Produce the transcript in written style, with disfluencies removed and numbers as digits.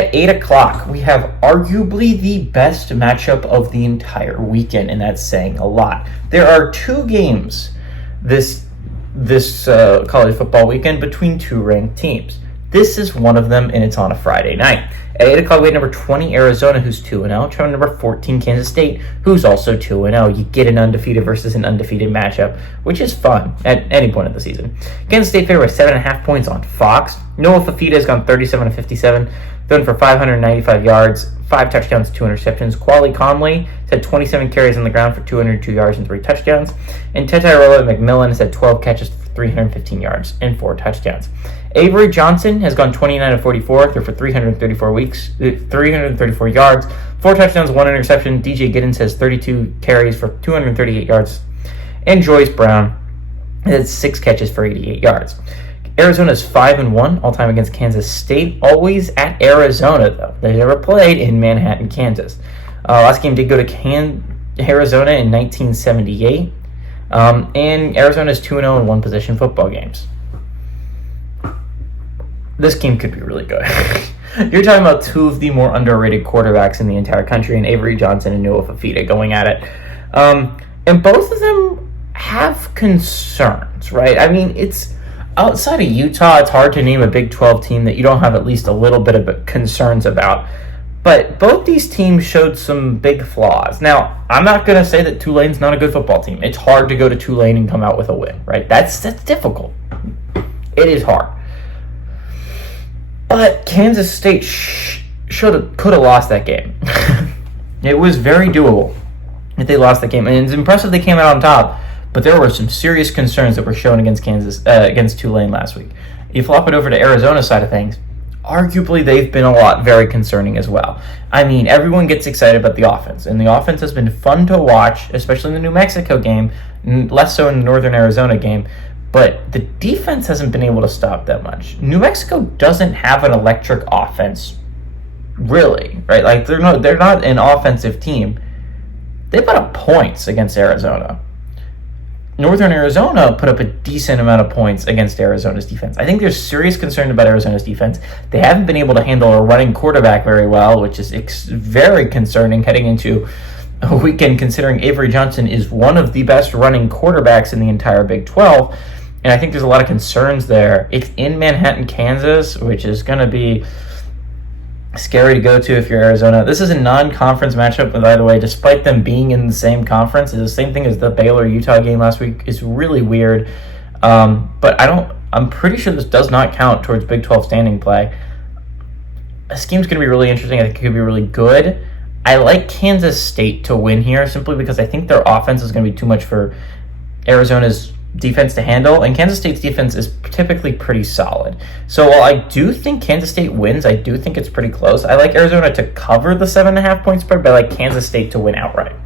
At 8 o'clock, we have arguably the best matchup of the entire weekend, and that's saying a lot. There are two games this college football weekend between two ranked teams. This is one of them, and it's on a Friday night. At 8 o'clock, we have number 20, Arizona, who's 2-0. Trying number 14, Kansas State, who's also 2-0. You get an undefeated versus an undefeated matchup, which is fun at any point of the season. Kansas State favored by 7.5 points on Fox. Noah Fafita has gone 37-57, thrown for 595 yards, 5 touchdowns, 2 interceptions. Quali Conley has had 27 carries on the ground for 202 yards and 3 touchdowns. And Tetairoa McMillan has had 12 catches for 315 yards and 4 touchdowns. Avery Johnson has gone 29-44, threw for 334 yards, 4 touchdowns, 1 interception. DJ Giddens has 32 carries for 238 yards. And Joyce Brown has 6 catches for 88 yards. Arizona's 5-1 all-time against Kansas State, always at Arizona, though. They never played in Manhattan, Kansas. Last game did go to Arizona in 1978. And Arizona's 2-0 in one-possession football games. This game could be really good. You're talking about two of the more underrated quarterbacks in the entire country, and Avery Johnson and Noah Fafita going at it. And both of them have concerns, right? I mean, it's outside of Utah, it's hard to name a Big 12 team that you don't have at least a little bit of concerns about. But both these teams showed some big flaws. Now, I'm not going to say that Tulane's not a good football team. It's hard to go to Tulane and come out with a win, right? That's difficult. It is hard. But Kansas State could have lost that game. It was very doable if they lost that game. And it's impressive they came out on top, but there were some serious concerns that were shown against Tulane last week. You flop it over to Arizona's side of things, arguably they've been very concerning as well. I mean, everyone gets excited about the offense, and the offense has been fun to watch, especially in the New Mexico game, less so in the Northern Arizona game. But the defense hasn't been able to stop that much. New Mexico doesn't have an electric offense, really, right? Like they're not an offensive team. They put up points against Arizona. Northern Arizona put up a decent amount of points against Arizona's defense. I think there's serious concern about Arizona's defense. They haven't been able to handle a running quarterback very well, which is very concerning heading into a weekend, considering Avery Johnson is one of the best running quarterbacks in the entire Big 12. And I think there's a lot of concerns there. It's in Manhattan, Kansas, which is going to be scary to go to if you're Arizona. This is a non-conference matchup, by the way, despite them being in the same conference. It's the same thing as the Baylor-Utah game last week. It's really weird. But I'm pretty sure this does not count towards Big 12 standing play. This game's going to be really interesting. I think it could be really good. I like Kansas State to win here simply because I think their offense is going to be too much for Arizona's defense to handle, and Kansas State's defense is typically pretty solid. So while I do think Kansas State wins, I do think it's pretty close. I like Arizona to cover the 7.5 point spread, but I like Kansas State to win outright.